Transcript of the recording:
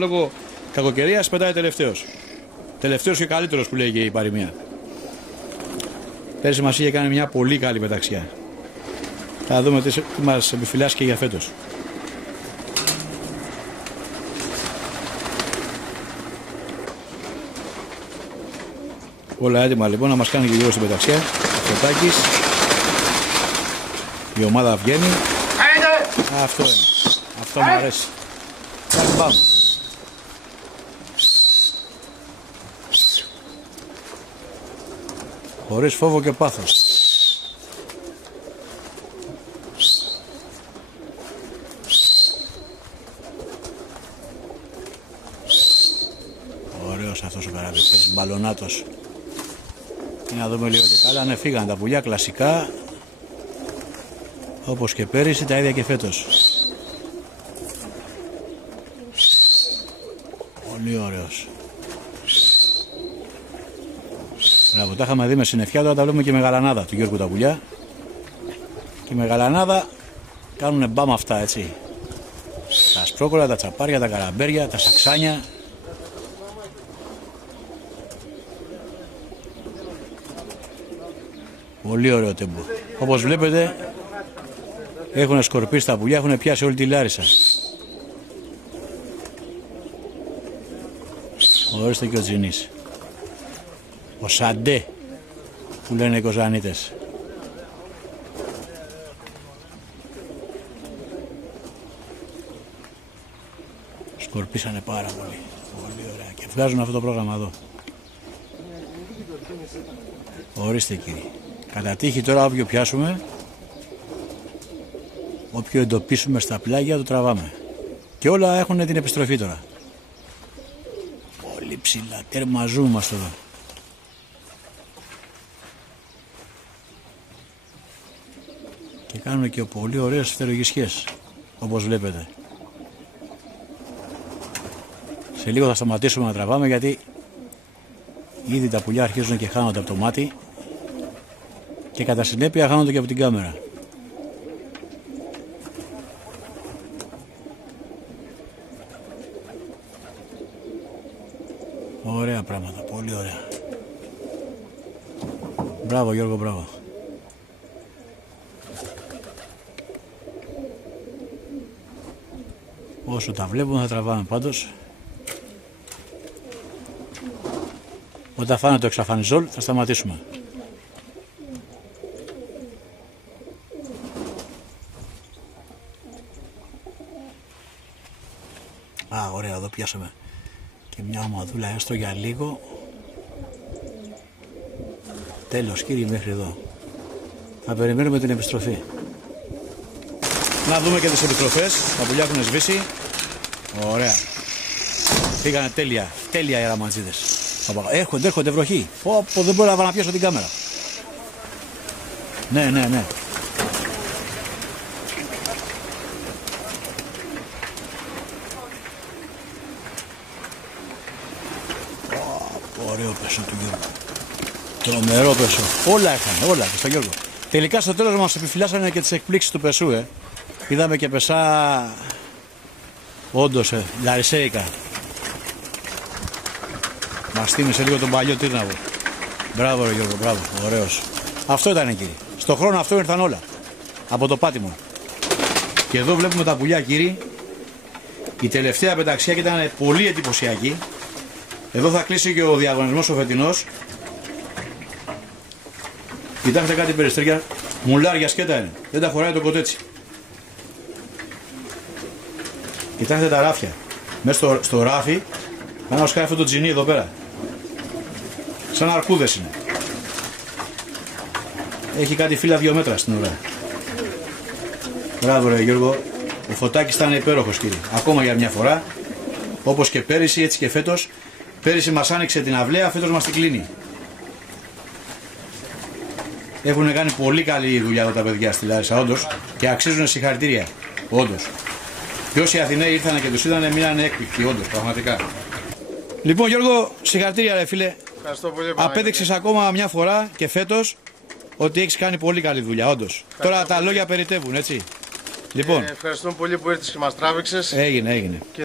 Λόγω κακοκαιρίας πετάει τελευταίος. Τελευταίος και καλύτερος που λέει και η παροιμία. Πέρσι μας είχε κάνει μια πολύ καλή πεταξιά. Θα δούμε τι μας επιφυλάσσει και για φέτος. Όλα έτοιμα λοιπόν να μας κάνει και λίγο στην πεταξιά. Αυτοτάκης. Η ομάδα βγαίνει. Αυτό είναι. Αυτό μου αρέσει. Πάμε. Χωρίς φόβο και πάθος. Ωραίος αυτός ο καραβιτές, μπαλονάτος. Να δούμε λίγο και τα άλλα. Ναι, φύγαν τα πουλιά κλασικά. Όπως και πέρυσι, τα ίδια και φέτος. Πολύ ωραίος. Μπράβο, τα είχαμε δει με συννεφιά, τώρα τα βλέπουμε και με γαλανάδα του Γιώργου τα πουλιά. Και με γαλανάδα κάνουν μπαμ αυτά, έτσι. Τα σπρόκολα, τα τσαπάρια, τα καραμπέρια, τα σαξάνια. Πολύ ωραίο τέμπο. Όπως βλέπετε έχουν σκορπίσει τα πουλιά, έχουν πιάσει όλη τη Λάρισα. Ορίστε και ο Τζινής. Ο Σαντέ που λένε οι Κοζανίτες. Σκορπίσανε πάρα πολύ. Πολύ ωραία. Και βγάζουν αυτό το πρόγραμμα εδώ. Ορίστε κύριε. Κατά τύχη τώρα όποιο πιάσουμε, όποιο εντοπίσουμε στα πλάγια το τραβάμε. Και όλα έχουν την επιστροφή τώρα. Πολύ ψηλά. Τέρμα ζούμε μας εδώ. Και κάνουν και πολύ ωραίες φτερογισιές, όπως βλέπετε. Σε λίγο θα σταματήσουμε να τραβάμε γιατί ήδη τα πουλιά αρχίζουν και χάνονται από το μάτι και κατά συνέπεια χάνονται και από την κάμερα. Ωραία πράγματα, πολύ ωραία. Μπράβο Γιώργο, μπράβο. Όσο τα βλέπουμε θα τραβάμε πάντως. Όταν φάνε το εξαφανιζόλ θα σταματήσουμε. Α, ωραία, εδώ πιάσαμε και μια ομαδούλα έστω για λίγο. Τέλος κύριοι, μέχρι εδώ. Θα περιμένουμε την επιστροφή. Να δούμε και τις επιστροφές. Τα πουλιά έχουν σβήσει. Ωραία. Πήγανε τέλεια. Τέλεια οι ραματζίδες. Έρχονται βροχή. Πω, δεν μπορώ να πιάσω την κάμερα. Ναι. Ωραίο πέσο του Γιώργου. Τρομερό πέσο. Όλα είχαν, όλα και στο Γιώργο. Τελικά στο τέλος μας επιφυλάσσανε και τις εκπλήξεις του πεσού, Είδαμε και πεσά όντως λαρισαίικα. Μας θύμισε λίγο τον παλιό Τύρναβο. Μπράβο ρε Γιώργο, μπράβο, ωραίος. Αυτό ήταν κύριε. Στο χρόνο αυτό ήρθαν όλα. Από το πάτημο. Και εδώ βλέπουμε τα πουλιά κύριοι. Η τελευταία πεταξιά ήταν πολύ εντυπωσιακή. Εδώ θα κλείσει και ο διαγωνισμός ο φετινός. Κοιτάξτε κάτι περιστέρια. Μουλάρια σκέτα είναι. Δεν τα χωράει το κοτέτσι. Κοιτάξτε τα ράφια. Μέσα στο ράφι πάνω σκάει αυτό το τζινί εδώ πέρα. Σαν αρκούδες είναι. Έχει κάτι φύλλα 2 μέτρα στην ουρά. Μπράβο ρε Γιώργο. Ο Φωτάκης ήταν υπέροχος κύριε. Ακόμα για μια φορά. Όπως και πέρυσι έτσι και φέτος. Πέρυσι μας άνοιξε την αυλαία, φέτος μας την κλείνει. Έχουν κάνει πολύ καλή δουλειά εδώ τα παιδιά στη Λάρισα, όντως, και αξίζουν συγχαρητήρια. Όντως. Και όσοι Αθηναίοι ήρθαν και τους είδανε, μείνανε έκπληκτοι, όντως, πραγματικά. Λοιπόν, Γιώργο, συγχαρητήρια, ρε φίλε. Ευχαριστώ πολύ. Απέδειξες ακόμα μια φορά και φέτος ότι έχεις κάνει πολύ καλή δουλειά, όντως. Τώρα τα λόγια περιτεύουν, έτσι. Λοιπόν, ευχαριστούμε πολύ που ήρθες και μας τράβηξες. Έγινε. Και